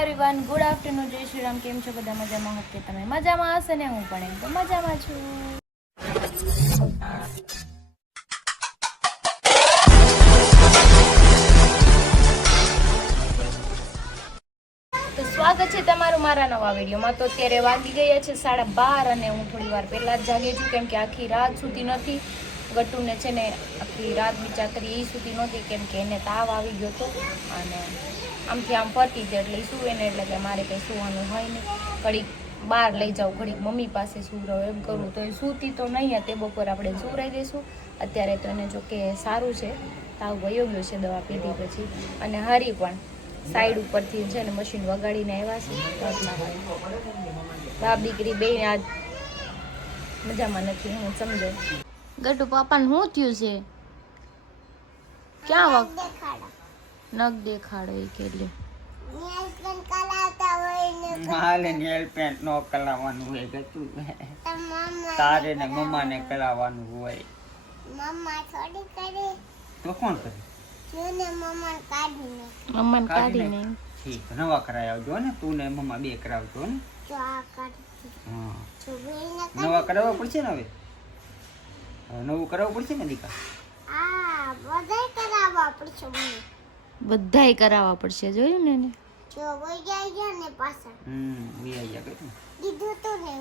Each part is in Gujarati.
એવરીવન, ગુડ આફ્ટરનૂન, જય શ્રી રામ. કેમ છો બધા? મજામાં હો કે તમે મજામાં હશે ને? હું પણ એકદમ મજામાં છું. તો સ્વાગત છે તમારું મારા નવા વિડીયોમાં. તો અત્યારે વાગી ગયા છે 12:30 અને હું થોડી વાર પહેલાં જ જાગી છું, કેમ કે આખી રાત સૂતી નથી. ગટ્ટુને છે ને આખી રાત બિચારી એ સૂતી નહોતી, કેમ કે એને તાવ આવી ગયો હતો અને આમથી આમ ફરતી હતી, એટલે સૂવે ને એટલે કે મારે કંઈ સૂવાનું હોય નહીં. ઘડીક બહાર લઈ જાઉં, ઘડીક મમ્મી પાસે સૂ રહો એમ કરું તો એ સૂતી તો નહીં. તે બપોર આપણે સૂરાઈ દઈશું. અત્યારે તો એને જો કે સારું છે, તાવ વયો ગયો છે દવા પીધી પછી. અને હરી પણ સાઈડ ઉપરથી છે ને મશીન વગાડીને આવ્યા છે. બાપ દીકરી બે આજ મજામાં નથી, હું સમજો. ગટુ પાપાને શું થયું છે? ક્યાં નખ દેખાડો એ કે લે મારે નેલ પેન્ટ નો કરાવવાનું હોય ગતું તારે ને મમ્મા ને કરાવવાનું હોય. મમ્મા થોડી કરે તો કોણ કરે? જોને મમ્મા કાઢીને મમ્માને કાઢીને ઠીક, નવા કરાવી આવજો ને, તું ને મમ્મા બે કરાવજો ને. જો આ કાઢી હા, જો બેને નવા કરાવવા પડશે ને. હવે નવું કરાવવું પડશે ને દીકા. આ બધાય કરાવવા પડશે મને. બધાય કરાવવા પડશે, જોયું ને એને? જો વઈ જાય ને પાછા વી આવી ગયા કીધું. કીધું તો ને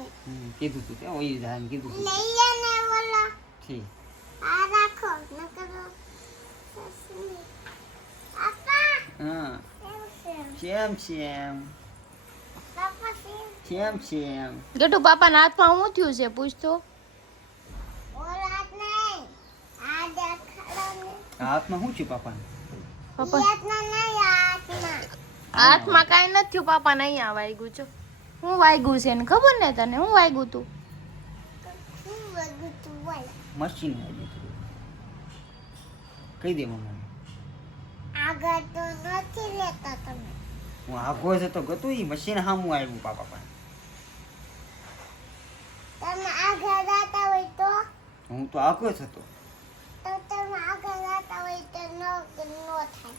કીધું તું ત્યાં ઓય જાય કીધું તું. લઈ લે ને બોલા ઠીક, આ રાખો ન કરો આપા હા સેમ શ્યામ પાપા સેમ શ્યામ. ગટુ પાપાના હાથમાં શું થયું છે પૂછતો? ઓલાત નહીં આ દેખાડો ને હાથમાં શું છે પાપાને? પાપા હાથમાં નહીં હાથમાં હાથમાં કાંઈ નથી થયું. પાપાને અહીંયા વાગ્યું છે. શું વાગ્યું છે એને ખબર ને તને? શું વાગ્યું તું? શું બધું તું બોલ મશીન આવી ગયું. કહી દે મમ્માને. આગળ તો નથી લેતા તમે હું આઘો છે તો ગતું ઈ મશીન સામું આવ્યું પાપા પાસે. તમે આગળ જતા હોય તો હું તો આઘો જ હતો. તમે આગળ જતા હોય તો નો થાય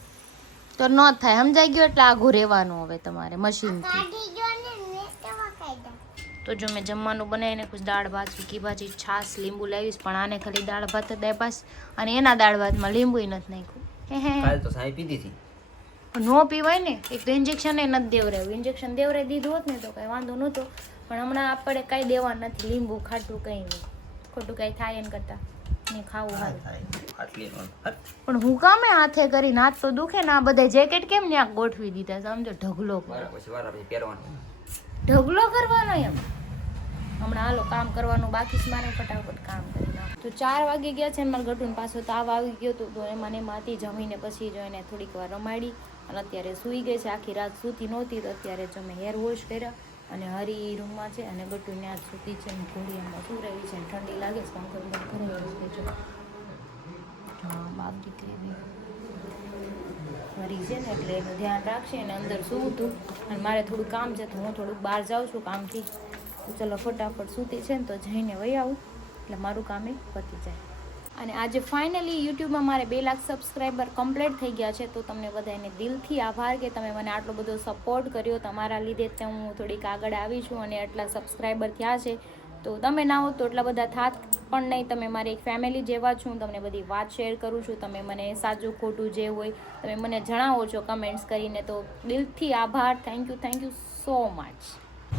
તો ન થાય, સમજાઈ ગયો. એટલે આઘું રહેવાનું હવે તમારે મશીનથી. કાઢી જો ને મેં કેવા કાઢ્યા તો જો મેં જમવાનું બનાવીને કુછ દાળ ભાત, સૂકી ભાજી, છાશ, લીંબુ લાવીશ, પણ આને ખાલી દાળ ભાત જ આપ્યાસ અને એના દાળ ભાતમાં લીંબુય નથી નાખ્યું. કાલ તો સાહેબ પીધી હતી. નો પીવાય ને. એક તો ઇન્જેક્શન એ નથી દેવરાયું. ઇન્જેક્શન દેવરાઈ દીધું હોત ને તો કાંઈ વાંધો નહોતો, પણ હમણાં આપણે કાંઈ દેવા નથી. લીંબુ ખાટું કંઈ નહીં, ખોટું કાંઈ થાય એને કરતાં નહીં ખાવું સારું. પણ હું કામે હાથે કરીને હાથ તો દુખે ને. આ બધા જેકેટ કેમ ત્યાં ગોઠવી દીધા? સમજો ઢગલો ઢગલો કરવાનો એમ. હમણાં હાલો કામ કરવાનું બાકી છે મારે, ફટાફટ કામ કરી નાખ. તો 4 વાગી ગયા છે ને મારા ગટુને પાછો તાવ આવી ગયો હતો, તો એમાં ને એમાંથી જમીને પછી જો એને થોડીક વાર રમાડી અને અત્યારે સૂઈ ગઈ છે. આખી રાત સૂતી નહોતી, તો અત્યારે જો મેં હેર વોશ કર્યા અને હરી રૂમમાં છે અને ગટુ ત્યાં જ સૂતી છે ને ઘોડિયામાં સુરાવી છે ને ઠંડી લાગે છે. પંખો બંધ કરે જો. હા, બાપ દીકરી બી હરી છે ને એટલે એનું ધ્યાન રાખશે. અને અંદર સૂવું હતું અને મારે થોડું કામ છે, તો હું થોડુંક બહાર જાઉં છું કામથી. ચલો ફટાફટ સૂતી છે ને તો જઈને વહી આવું એટલે મારું કામ એ પતી જાય. અને આજે ફાઇનલી યુટ્યુબમાં મારે 2 લાખ સબસ્ક્રાઈબર કમ્પ્લીટ થઈ ગયા છે. તો તમને બધાને દિલથી આભાર કે તમે મને આટલો બધો સપોર્ટ કર્યો. તમારા લીધે જ હું થોડીક આગળ આવી છું અને આટલા સબસ્ક્રાઈબર થયા છે. તો તમે ના હો તો એટલા બધા થાત પણ નહીં. તમે મારી એક ફેમિલી જેવા છો. હું તમને બધી વાત શેર કરું છું. તમે મને સાચું ખોટું જે હોય તમે મને જણાવો છો કમેન્ટ્સ કરીને. તો દિલથી આભાર. Thank you so much.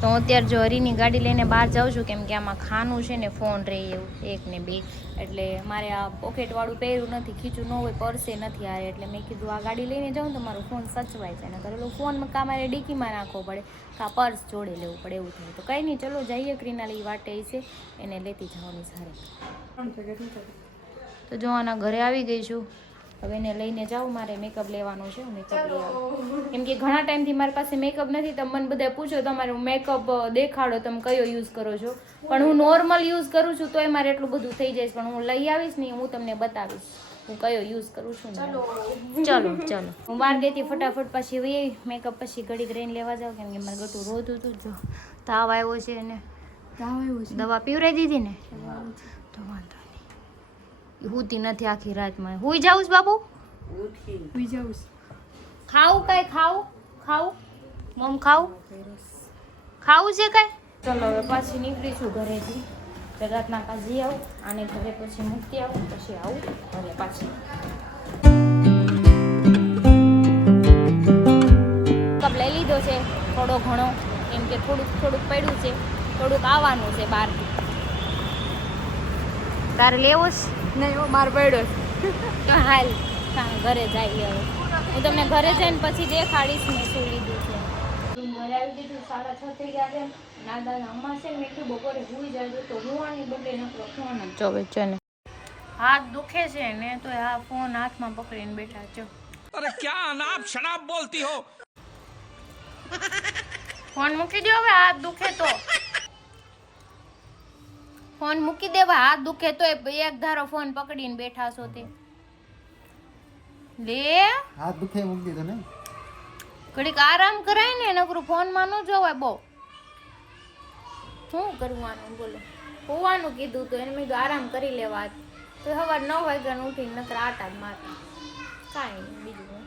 તો હું અત્યારે જો હરીની ગાડી લઈને બહાર જાઉં છું, કેમ કે આમાં ખાનું છે ને ફોન રહે એવું 1 ને 2, એટલે મારે આ પોકેટવાળું પહેર્યું નથી, ખીચું ન હોય, પર્સે નથી આ, એટલે મેં કીધું આ ગાડી લઈને જાઉં તો મારો ફોન સચવાય છે. અને કરેલો ફોનમાં કાં મારે ડીકીમાં નાખવો પડે કાં પર્સ જોડે લેવું પડે, એવું થાય. તો કંઈ નહીં, ચલો જઈએ. ક્રિનાલી વાટે છે એને લેતી જવાની સારી. તો જો આના ઘરે આવી ગઈ છું. હવે એને લઈને જાઉં, મારે મેકઅપ લેવાનો છે. મેકઅપ લઈ આવું, કેમ કે ઘણા ટાઈમથી મારી પાસે મેકઅપ નથી. તમે મને બધા પૂછો તમારે મેકઅપ દેખાડો, તમે કયો યુઝ કરો છો. પણ હું નોર્મલ યુઝ કરું છું તોય મારે એટલું બધું થઈ જાય. પણ હું લઈ આવીશ ને હું તમને બતાવીશ હું કયો યુઝ કરું છું. ચલો હું બહાર ગઈ ફટાફટ પછી હવે મેકઅપ પછી ઘડીક રહીને લેવા જાઉં, કેમ કે મારે ગટું રોતું હતું. જો તાવ આવ્યો છે એને દવા પીવરાઈ દીધી ને તો વાંધો નહીં. હુતી નથી આખી રાતમાં. હુઈ જાઉં બાપુ? હુઈ જાઉં. ખાવું કાંઈ ખાવું? મમ્મી મમ ખાવું છે કઈ? ચલો હવે પાછી નીકળીશું ઘરેથી. જગતના કાજી આવું આને ઘરે પછી મૂકી આવું પછી આવું ઘરે પાછી. કપ લઈ લીધો છે થોડો ઘણો, કેમ કે થોડુંક પડ્યું છે, થોડુંક આવવાનું છે બહારથી. તારે લેવો જ નહીં? બહાર પડ્યો તો હાલ ઘરે જઈએ હવે. હું તમને ઘરે જઈને પછી દેખાડીશ મેં શું લીધું છે. ઘરે આવી દીધું 6:30 થઈ ગયા છે. નાદા અમ્મા છે મેં કીધું બપોરે ભૂલી જાય તો હું આની બદલે નકરો ફોન જ જોવે છે ને. હાથ દુખે છે ને તો આ ફોન હાથમાં પકડીને બેઠા છો. અરે ક્યા અનાપ શનાપ બોલતી હો. ફોન મૂકી દો હવે, હાથ દુખે તો. ફોન મૂકી દેવા, હાથ દુખે તો એક ધારો ફોન પકડીને બેઠા છો તે. લે હાથ દુખે મૂકી દીધો ને. ઘડીક આરામ કરાય ને, નકરું ફોન માં ન જોવાય. બહુ શું કરવાનું બોલો. હોવાનું કીધું તો એને મેં કીધું આરામ કરી લેવા. તો સવાર 9 વાગ્યાનું ઉઠીને નકર આટા જ મારતા. કાંઈ નહીં બીજું.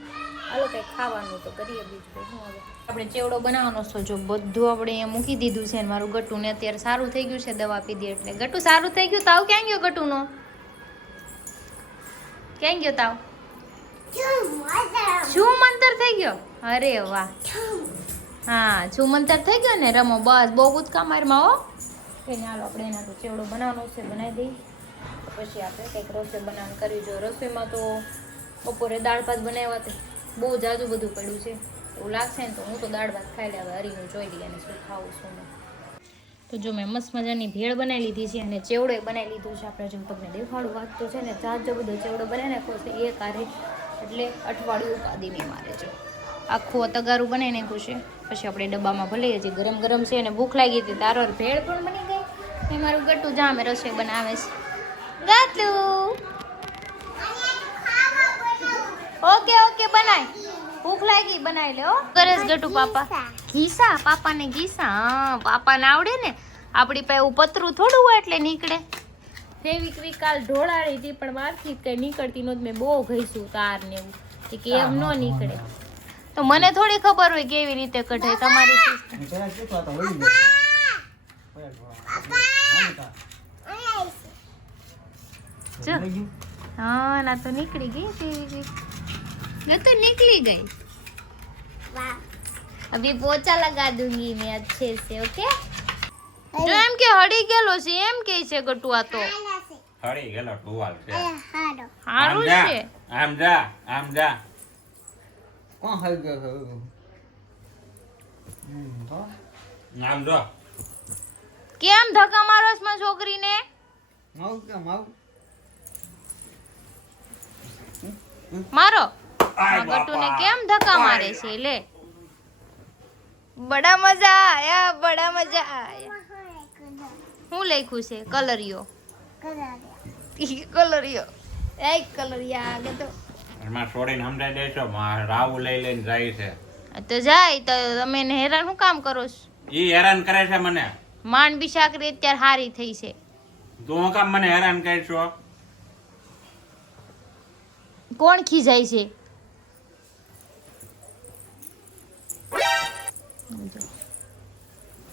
હાલો કંઈક ખાવાનું તો કરીએ બીજું શું. હવે આપણે ચેવડો બનાવવાનો છે. જો બધું આપણે અહીંયા મૂકી દીધું છે. મારું ગટુને અત્યારે સારું થઈ ગયું છે દવા પીધી એટલે. ગટુ સારું થઈ ગયું? તાવ ક્યાં ગયો ગટુનો? ક્યાં ગયો તાવ? શું મંતર થઈ ગયો? અરે વાહ, હા છું મંતર થઈ ગયો ને. રમો બસ, બહુ કૂદકા મારમાં હો. એને હાલો આપણે એના તો ચેવડો બનાવવાનો છે, બનાવી દઈ પછી આપણે કંઈક રસોઈ બનાવવાનું કરી. જો રસોઈમાં તો બપોરે દાળ ભાત બનાવ્યા તે બહુ જાજુ બધું પડ્યું છે. એવું લાગશે ને તો હું તો દાળ ભાત ખાઈ લે. હવે હરીનું જોઈ લઈએ અને શું ખાવું શું નહીં. તો જો મેં મસ્ત મજાની ભેળ બનાવી લીધી છે અને ચેવડો બનાવી લીધું છે. આપણે જો તમને દેખાડું વાત તો છે ને, જાજો બધો ચેવડો બનાવી નાખ્યો છે એક આરે, એટલે અઠવાડિયું ઉપાદી નહીં મારે છે. આખું તગારું બનાવી નાખ્યું છે. પછી આપણે ડબ્બામાં ભલે હજી ગરમ ગરમ છે અને ભૂખ લાગી હતી તારો ભેળ પણ બની ગઈ. એ મારું ગટુ જામે રસોઈ બનાવે છે. ગાતું ઓકે ઓકે બનાય, ભૂખ લાગી બનાવી લે. હો કરે ગટુ પાપા ઘીસા, પાપાને ઘીસા. હા પાપાને આવડે ને. આપણી પાસે એવું પતરું થોડું હોય એટલે નીકળે. ફેવિક્વિક કાલ ઢોળાડી હતી પણ બહારથી કઈ નીકળતી નહોતી. મેં બહુ ઘઈશું તાર ને એવું કે એમ ન નીકળે. તો મને થોડી ખબર હોય કેવી રીતે કઢે તમારી સિસ્ટમ. हाँ ना तो निकली गई मैं तो निकली गई अभी पोछा लगा दूंगी मैं अच्छे से ओके जो एम के हड़ी गेलो છે એમ કે છે ગટુઆ તો હળી ગેલો ટુવાલ છે. હારું છે. આમ જા કોણ હાલ ગયો? આમ જો. કેમ ધક્કા મારોસ માં છોકરીને? માવ કે માવ મારો ગટુને કેમ ધક્કા મારે છે? લે બડા મજા આયા, બડા મજા આયા. હું લખ્યું છે? કલરિયો કલરિયો એક કલરિયા આગે તો એમાં છોડીને સમજાઈ દેશો. રાવું લઈને જાય છે તો જાય તો તમે એને હેરાન શું કામ કરો છો? ઈ હેરાન કરે છે મને. માંડ બી શાકરી અત્યારે હારી થઈ છે. તું કામ મને હેરાન કરશો? કોણ ખીજાય છે?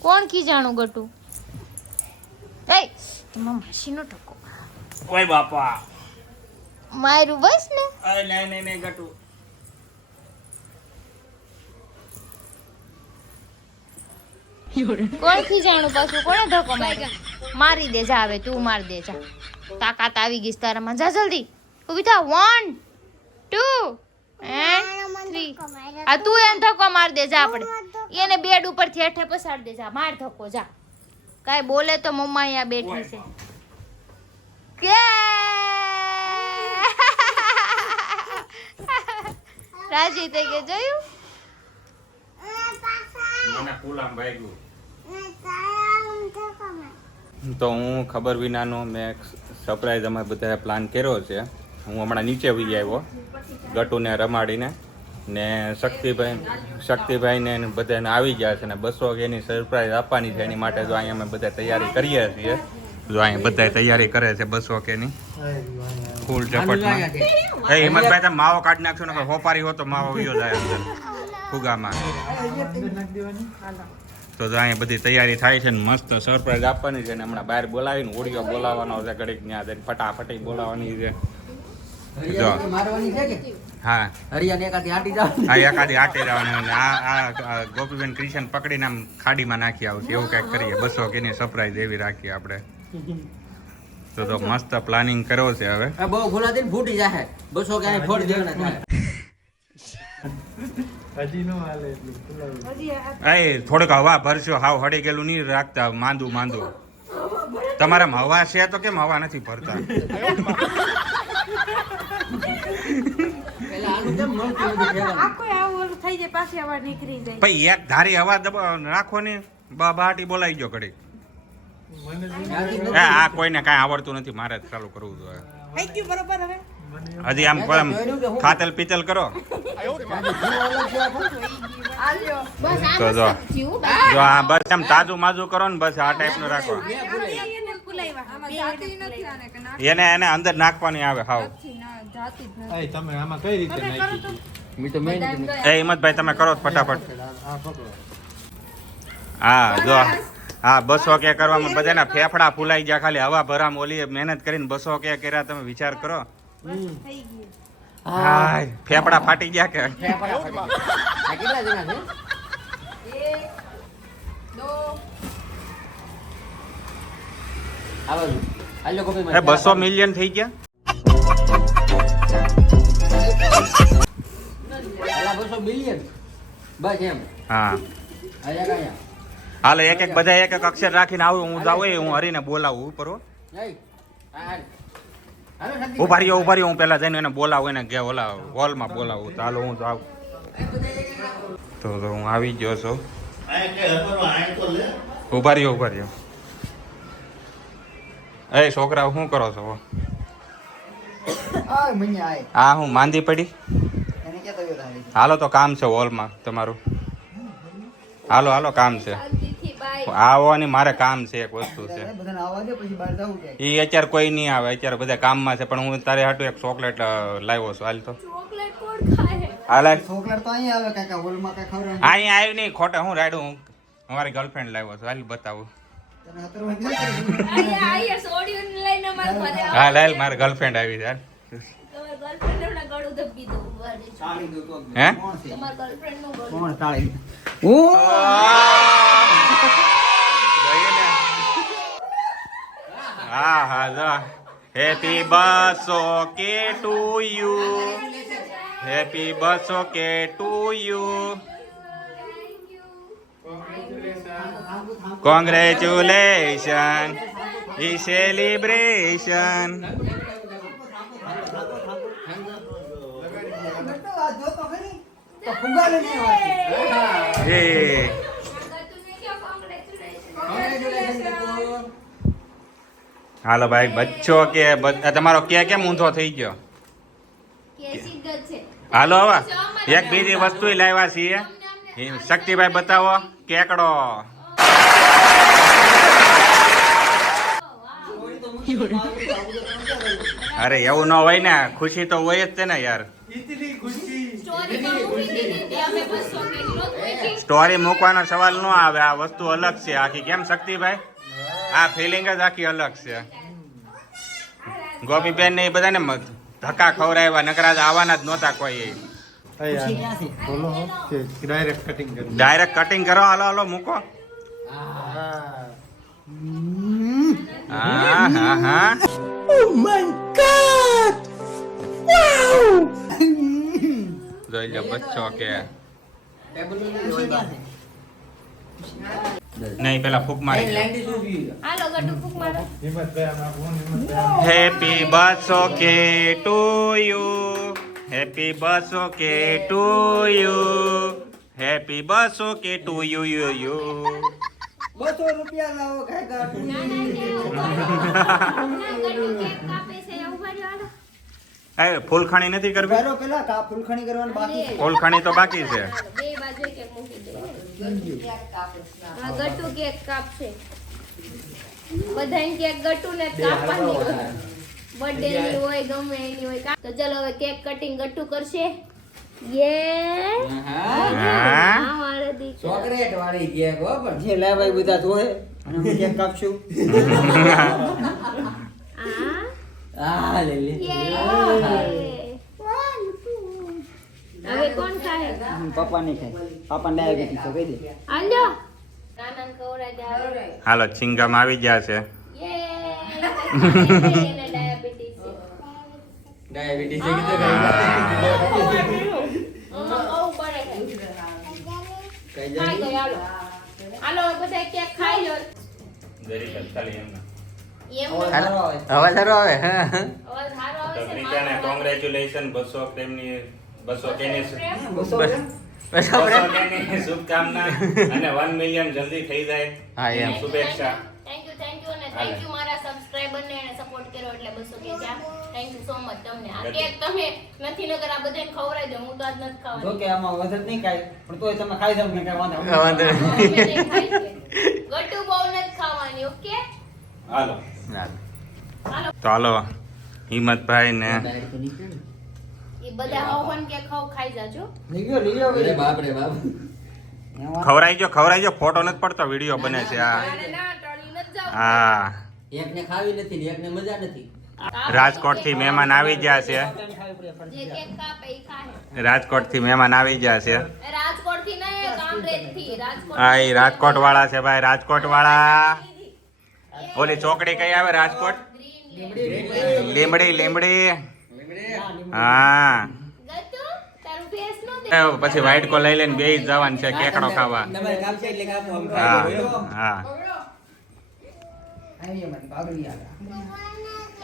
કોણ ખીજાણું ગટુ? એ તમારા માસીનો ટકો ઓય બાપા મારું બસ ને. અરે નહીં ગટુ. કોણ ખીજાણું પાછું? કોણે ધક્કો માર્યો? મારી દે જા, હવે તું માર દે જા. તાકાત આવી ગઈ તારામાં. જા જલ્દી ઊભી થા. 1 2 and 3. આ તું એને ધક્કો માર દે જા. આપણે એને બેડ ઉપરથી હેઠે પસાડ દે જા. માર ધક્કો જા. કાઈ બોલે તો મમ્મા અહીંયા બેઠી છે કે રાજી થઈ ગઈ. જોયું? મને કુલામ ભાગ્યું. તો હું ખબર વિનાનો મેં સરપ્રાઈઝ અમે બધાએ પ્લાન કર્યો છે. હું હમણાં નીચે વહી આવ્યો ગટુને રમાડીને ને શક્તિભાઈને બધાને આવી ગયા છે ને 200 એની સરપ્રાઈઝ આપવાની છે. એની માટે જો અહીંયા અમે બધા તૈયારી કરીએ છીએ. જો અહીંયા બધા તૈયારી કરે છે 200 કેની ફૂલ ઝપટમાં. એ હિંમતભાઈ તમે માવો કાઢી નાખશો ને હોપારી હો તો માવો વિયો જાય અંદર. ફુગામાં. તો અહીંયા બધી તૈયારી થાય છે ને મસ્ત સરપ્રાઈઝ આપવાની છે ને હમણાં બહાર બોલાવીને ઓડિયો બોલાવવાનો છે ઘડીક ત્યાં જઈને ફટાફટી બોલાવવાની છે. જો મારવાની છે કે હા હરિયાને એકાદી આટી જાવ આ એકાદી આટી જવાની અને આ ગોપીબેન ક્રિશન પકડીને આમ ખાડીમાં નાખી આવશે એવું કંઈક કરીએ 200 કેની સરપ્રાઈઝ એવી રાખીએ આપણે. તો મસ્ત પ્લાનિંગ કર્યો છે હવે. બહુ ખુલ્લા દઈને ફૂટી જાય 200 ક્યાંય ફોડ દેવાના થાય. એ થોડુંક હવા ભરશો હાવ હળી ગયેલું નહીં રાખતા માંદું. તમારામાં હવા છે તો કેમ હવા નથી ભરતા? પેલા આનું કેમ મળતું નથી ફેરવાનું? આખો આવું ઓલું થઈ જાય પાછી આવા નીકળી જાય. ભાઈ એક ધારી હવા રાખો ને બાટી બોલાઈ ગયો ઘડી. આ કોઈને કાંઈ આવડતું નથી, મારે જ ચાલુ કરવું જોઈએ. થઈ ગયું બરોબર હવે. હજી આમ ખાતલ પીતલ કરો તો જો આ બસ આમ તાજું માજું કરો ને બસ આ ટાઈપ નું રાખો. એને અંદર નાખવાની આવે હાવ. તમે આમાં કઈ રીતે નાખી? એ હિંમતભાઈ તમે કરો ફટાફટ. હા જો હા 200 કે કરવામાં બધાના ફેફડા ફૂલાઈ ગયા. ખાલી હવા ભરામાં ઓલી મહેનત કરીને 200 કે કર્યા. તમે વિચાર કરો. હાય ફેફડા ફાટી ગયા કે કેટલા જણા છે? 200 મિલિયન થઈ ગયા. 200 બિલિયન બસ એમ. હા આયા હાલો એક બધા એક અક્ષર રાખીને આવું. હું જાઉં હું હરીને બોલાવું ઉપર હો. ઉભા રહ્યો હું પેલા જઈને એને બોલાવું. એને ઓલા હોલમાં બોલાવું. ચાલો હું જાઉં. તો હું આવી ગયો છું. ઉભા રહ્યો. એ છોકરા શું કરો છો? હા હું માંદી પડી. હાલો તો કામ છે હોલમાં તમારું. હાલો કામ છે. આવો ને મારે કામ છે. એક વસ્તુ છે એ અત્યારે કોઈ નહીં આવે. અત્યારે બધા કામમાં છે. પણ હું તારે હાટું એક ચોકલેટ લાવ્યો છું. હાલ તો હાલ ચોકલેટ તો અહીંયા આવે કાકા હોલમાં કાઈ ખવડાવ. અહીંયા આવ્યું નહીં ખોટા હું રાડું. હું મારી ગર્લફ્રેન્ડ લાવ્યો છું. હાલ બતાવું. હા લાલ મારી ગર્લફ્રેન્ડ આવી છે. હે કોણ તાળી? હા જો હેપી 200 કે ટુ યુ. હેપી 200 કે ટુ યુ. કોંગ્રેચ્યુલેશન ઈ સેલિબ્રેશન. હાલો ભાઈ બચ્ચો કે તમારો કે કેમ ઊંધો થઈ ગયો? હાલો હવે એક બીજી વસ્તુ લાવ્યા છીએ. શક્તિભાઈ બતાવો કેકડો. અરે એવું ન હોય ને, ખુશી તો હોય જ છે ને યાર. સ્ટોરી મૂકવાનો સવાલ ન આવે. આ વસ્તુ અલગ છે આખી. કેમ શક્તિભાઈ? આ ફિલિંગ જ આખી અલગ છે. ગોપીબેન ને એ બધાને ધક્કા ખવડાવ્યા. નકરા આવવાના જ નહોતા કોઈ. ડાયરેક્ટ કટિંગ કરો. હાલો મૂકો. હા જોઈ લો બચ્ચો કે નહીં. પેલા ફૂક મારી. હેપી 200 કે ટુ યુ. હેપી 200 કે ટુ યુ. હેપી 200 કે ટુ યુ યુ. 200 રૂપિયા લાવો કાકા. ફૂલખાણી નથી કરવી? પેલા ફૂલખાણી કરવાનું બાકી છે. ફૂલખાણી તો બાકી છે. ગટુ કેક કાપશે. બધાને કેક ગટુ ને કાપવાની હોય. બર્થડે ની હોય ગમે એની હોય. તો ચલો હવે કેક કટિંગ ગટુ કરશે. યે હા મારા દીકરા ચોકલેટ વાળી કેક હો પણ જે લાવાય બધા જોએ અને હું કેક કાપશું આ લે લે હવે કોણ ખાય પપ્પા નહીં ખાય પાપા ડાયાબિટીસ છે કહી દે આલ્યો નાનાને ખવડાવી દે હાલો ચિંગામ આવી ગયા છે યે એને ડાયાબિટીસ છે ડાયાબિટીસ બહુ પડે કઈ ખાઈ ગયો હાલો બધા કેક ખાઈ લો એમ અવાજ સારો આવે અવાજ સારો આવે છે રીટાને કોંગ્રેચ્યુલેશન 200 પ્રેમની 200 કેની શુભકામના અને 1 મિલિયન જલ્દી થઈ જાય હા એમ શુભેચ્છા થેન્ક યુ અને થેન્ક યુ મારા સબસ્ક્રાઇબર ને એને સપોર્ટ કર્યો એટલે 200 કે થેન્ક યુ સો મચ તમને આ કેક તમે નથી નગર આ બધાને ખવડાવી દો હું તો આજ નથી ખાવાની જો કે આમાં વજન નહીં કાય પણ તોય તમે ખાઈ જાવ ને કઈ વાંધો વાંધો ગટુ બહુ નથી ખાવાની ઓકે હાલો તો હાલો હિંમતભાઈ ને એ બધા હોવન કે ખાઈ જાજો લીયો અરે બાપ રે બાપ ખવરાઈ ગયો ફોટો નથી પડતો વિડીયો બને છે આ ના ટળી નથી જાવ હા એકને ખાવી નથી ને એકને મજા નથી રાજકોટ થી મહેમાન આવી ગયા છે જે કેક કાપે ઈ ખાય રાજકોટ થી મહેમાન આવી ગયા છે રાજકોટ થી નહીં કામરેજ થી રાજકોટ હા એ રાજકોટ વાળા છે ભાઈ રાજકોટ વાળા ઓલી ચોકડી કઈ આવે રાજકોટ લીમડી હા ગટુ તારું ફેસ નો દે પછી વાઈટ કો લઈ લઈને બેય જવાનું છે કેકડો ખાવા તમારે કામ છે એટલે કાપો આમ હા હા આવીએ મને બાબરી આવે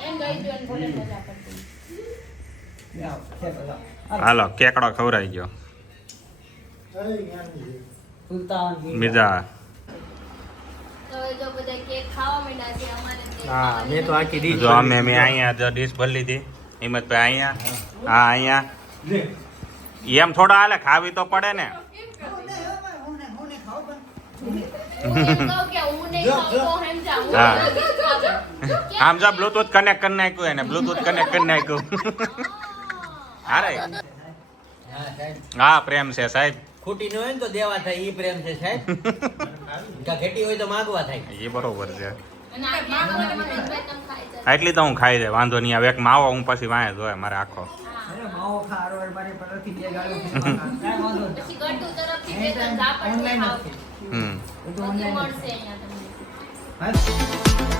એમ ગઈ જો ભલે મજા કરતી આવ છે બધા હાલો કેકડો ખવરાઈ ગયો સુલતાન બીજા તો જો બધા કેક ખાવા માંડ્યા છે અમારે તે હા મેં તો આખી ડીશ જો અમે અહીંયા જો ડીશ ભરી લીધી હિંમતભાઈ અહીંયા હા અહીંયા એમ થોડા હાલે ખાવી તો પડે ને હું એમ કહું કે હું નહીં ખાઉં તો સમજા હું હા. નથી ખાવા. આમ જો બ્લુટૂથ કનેક્ટ કરી નાખ્યું એને બ્લુટૂથ કનેક્ટ કરી નાખ્યું અરે હા સાહેબ હા પ્રેમ છે સાહેબ ખોટી ન હોય ને તો દેવા થાય ઈ પ્રેમ છે સાહેબ કા ઘેટી હોય તો માંગવા થાય એ બરોબર છે અને આ કેક અમારે મહેશભાઈ તમે ખાઈ જાજો. એટલી તો હું ખાઈ જાય વાંધો નહીં હવે એક માવો હું પછી વાંહે જોય મારે આખો અરે માવો ખારો મારી પરથી બે ગાળો કાઈ વાંધો નહીં પછી ગટુ તરફથી બે ત્રણ ઝાપટ ઓનલાઈન ખાવ. હમ બધું મળશે અહીંયા તમને હા